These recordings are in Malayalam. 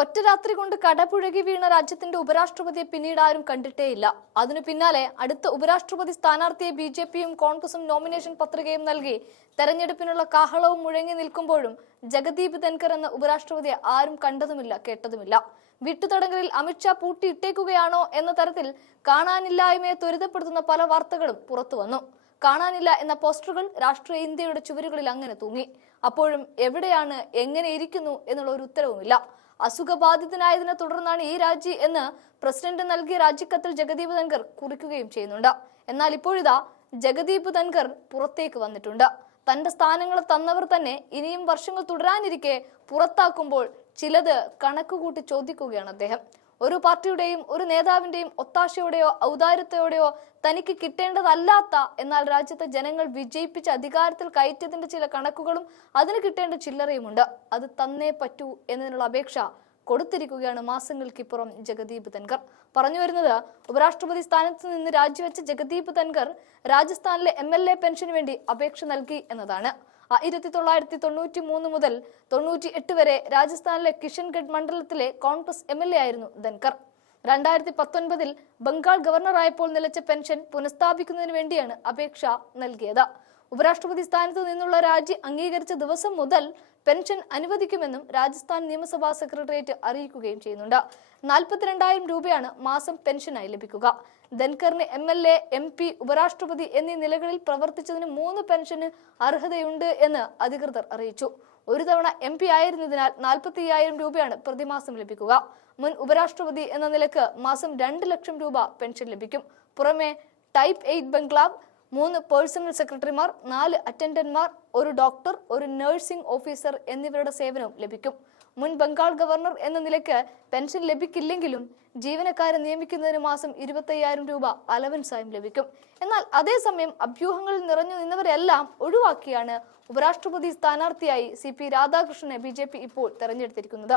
ഒറ്റ രാത്രി കൊണ്ട് കടപുഴകി വീണ രാജ്യത്തിന്റെ ഉപരാഷ്ട്രപതിയെ പിന്നീട് ആരും കണ്ടിട്ടേയില്ല. അതിനു പിന്നാലെ അടുത്ത ഉപരാഷ്ട്രപതി സ്ഥാനാർത്ഥിയെ ബിജെപിയും കോൺഗ്രസും നോമിനേഷൻ പത്രികയും നൽകി തെരഞ്ഞെടുപ്പിനുള്ള കാഹളവും മുഴങ്ങി നിൽക്കുമ്പോഴും ജഗദീപ് ധൻകർ എന്ന ഉപരാഷ്ട്രപതിയെ ആരും കണ്ടതുമില്ല, കേട്ടതുമില്ല. വീട്ടുതടങ്കലിൽ അമിത്ഷാ പൂട്ടിയിട്ടേക്കുകയാണോ എന്ന തരത്തിൽ കാണാനില്ലായ്മയെ ത്വരിതപ്പെടുത്തുന്ന പല വാർത്തകളും പുറത്തുവന്നു. കാണാനില്ല എന്ന പോസ്റ്ററുകൾ രാഷ്ട്രീയ ഇന്ത്യയുടെ ചുവരുകളിൽ അങ്ങനെ തൂങ്ങി. അപ്പോഴും എവിടെയാണ്, എങ്ങനെ ഇരിക്കുന്നു എന്നുള്ള ഒരു ഉത്തരവുമില്ല. അസുഖബാധിതനായതിനെ തുടർന്നാണ് ഈ രാജി എന്ന് പ്രസിഡന്റ് നൽകിയ രാജിക്കത്തിൽ ജഗദീപ് ധൻകർ കുറിക്കുകയും ചെയ്യുന്നുണ്ട്. എന്നാൽ ഇപ്പോഴിതാ ജഗദീപ് ധൻകർ പുറത്തേക്ക് വന്നിട്ടുണ്ട്. തന്റെ സ്ഥാനങ്ങൾ തന്നവർ തന്നെ ഇനിയും വർഷങ്ങൾ തുടരാനിരിക്കെ പുറത്താക്കുമ്പോൾ ചിലത് കണക്കുകൂട്ടി ചോദിക്കുകയാണ് അദ്ദേഹം. ഒരു പാർട്ടിയുടെയും ഒരു നേതാവിന്റെയും ഒത്താശയോടെയോ ഔദാര്യത്തോടെയോ തനിക്ക് കിട്ടേണ്ടതല്ലാത്ത, എന്നാൽ രാജ്യത്തെ ജനങ്ങൾ വിജയിപ്പിച്ച് അധികാരത്തിൽ കയറ്റിയതിന്റെ ചില കണക്കുകളും അതിന് കിട്ടേണ്ട ചില്ലറയുമുണ്ട്. അത് തന്നേ പറ്റൂ എന്നതിനുള്ള അപേക്ഷ കൊടുത്തിരിക്കുകയാണ് മാസങ്ങൾക്കിപ്പുറം ജഗദീപ് ധൻകർ. പറഞ്ഞു വരുന്നത്, ഉപരാഷ്ട്രപതി സ്ഥാനത്ത് നിന്ന് രാജിവെച്ച ജഗദീപ് ധൻകർ രാജസ്ഥാനിലെ MLA പെൻഷന് വേണ്ടി അപേക്ഷ നൽകി എന്നതാണ്. 1993 മുതൽ 98 വരെ രാജസ്ഥാനിലെ കിഷൻഗഡ് മണ്ഡലത്തിലെ കോൺഗ്രസ് MLA ആയിരുന്നു ധൻകർ. 2019 ബംഗാൾ ഗവർണറായപ്പോൾ നിലച്ച പെൻഷൻ പുനഃസ്ഥാപിക്കുന്നതിന് വേണ്ടിയാണ് അപേക്ഷ നൽകിയത്. ഉപരാഷ്ട്രപതി സ്ഥാനത്ത് നിന്നുള്ള രാജി അംഗീകരിച്ച ദിവസം മുതൽ പെൻഷൻ അനുവദിക്കുമെന്നും രാജസ്ഥാൻ നിയമസഭാ സെക്രട്ടേറിയറ്റ് അറിയിക്കുകയും ചെയ്യുന്നുണ്ട്. 42,000 രൂപയാണ് മാസം പെൻഷനായി ലഭിക്കുക. ധൻകറിന് MLA, MP, ഉപരാഷ്ട്രപതി എന്നീ നിലകളിൽ പ്രവർത്തിച്ചതിന് 3 പെൻഷന് അർഹതയുണ്ട് എന്ന് അധികൃതർ അറിയിച്ചു. ഒരു തവണ MP ആയിരുന്നതിനാൽ 45,000 രൂപയാണ് പ്രതിമാസം ലഭിക്കുക. മുൻ ഉപരാഷ്ട്രപതി എന്ന നിലക്ക് മാസം 2 ലക്ഷം രൂപ പെൻഷൻ ലഭിക്കും. പുറമെ ടൈപ്പ് 8 ബംഗ്ലാവ്, 3 പേഴ്സണൽ സെക്രട്ടറിമാർ, 4 അറ്റൻഡന്റ്മാർ, 1 ഡോക്ടർ, 1 നഴ്സിംഗ് ഓഫീസർ എന്നിവരുടെ സേവനവും ലഭിക്കും. മുൻ ബംഗാൾ ഗവർണർ എന്ന നിലയ്ക്ക് പെൻഷൻ ലഭിക്കില്ലെങ്കിലും ജീവനക്കാരെ നിയമിക്കുന്നതിന് മാസം 25,000 രൂപ അലവൻസായും ലഭിക്കും. എന്നാൽ അതേസമയം അഭ്യൂഹങ്ങളിൽ നിറഞ്ഞു നിന്നവരെല്ലാം ഒഴിവാക്കിയാണ് ഉപരാഷ്ട്രപതി സ്ഥാനാർത്ഥിയായി CP രാധാകൃഷ്ണനെ BJP ഇപ്പോൾ തെരഞ്ഞെടുത്തിരിക്കുന്നത്.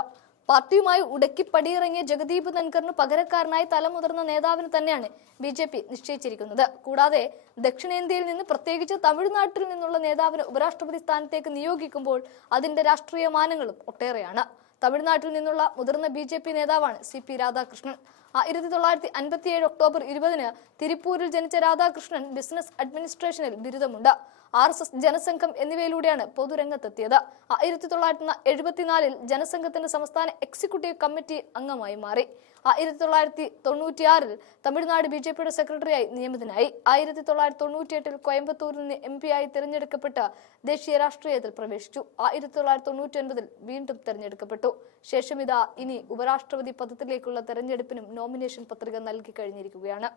പാർട്ടിയുമായി ഉടക്കി പടിയിറങ്ങിയ ജഗദീപ് ധൻകറിന് പകരക്കാരനായി തലമുതിർന്ന നേതാവിന് തന്നെയാണ് BJP നിശ്ചയിച്ചിരിക്കുന്നത്. കൂടാതെ ദക്ഷിണേന്ത്യയിൽ നിന്ന്, പ്രത്യേകിച്ച് തമിഴ്നാട്ടിൽ നിന്നുള്ള നേതാവിനെ ഉപരാഷ്ട്രപതി സ്ഥാനത്തേക്ക് നിയോഗിക്കുമ്പോൾ അതിന്റെ രാഷ്ട്രീയ മാനങ്ങളും ഒട്ടേറെയാണ്. തമിഴ്നാട്ടിൽ നിന്നുള്ള മുതിർന്ന BJP നേതാവാണ് CP രാധാകൃഷ്ണൻ. 1957 ഒക്ടോബർ 20 തിരുപ്പൂരിൽ ജനിച്ച രാധാകൃഷ്ണൻ ബിസിനസ് അഡ്മിനിസ്ട്രേഷനിൽ ബിരുദമുണ്ട്. RSS, ജനസംഘം എന്നിവയിലൂടെയാണ് പൊതുരംഗത്തെത്തിയത്. 1974 ജനസംഘത്തിന്റെ സംസ്ഥാന എക്സിക്യൂട്ടീവ് കമ്മിറ്റി അംഗമായി മാറി. 1996 തമിഴ്നാട് BJPയുടെ സെക്രട്ടറിയായി നിയമിതനായി. 1998 കോയമ്പത്തൂരിൽ നിന്ന് MP ആയി തിരഞ്ഞെടുക്കപ്പെട്ട് ദേശീയ രാഷ്ട്രീയത്തിൽ പ്രവേശിച്ചു. 1999 വീണ്ടും തെരഞ്ഞെടുക്കപ്പെട്ടു. ശേഷം ഇതാ ഇനി ഉപരാഷ്ട്രപതി പദത്തിലേക്കുള്ള തെരഞ്ഞെടുപ്പിനും നോമിനേഷൻ പത്രിക നൽകി കഴിഞ്ഞിരിക്കുകയാണ്.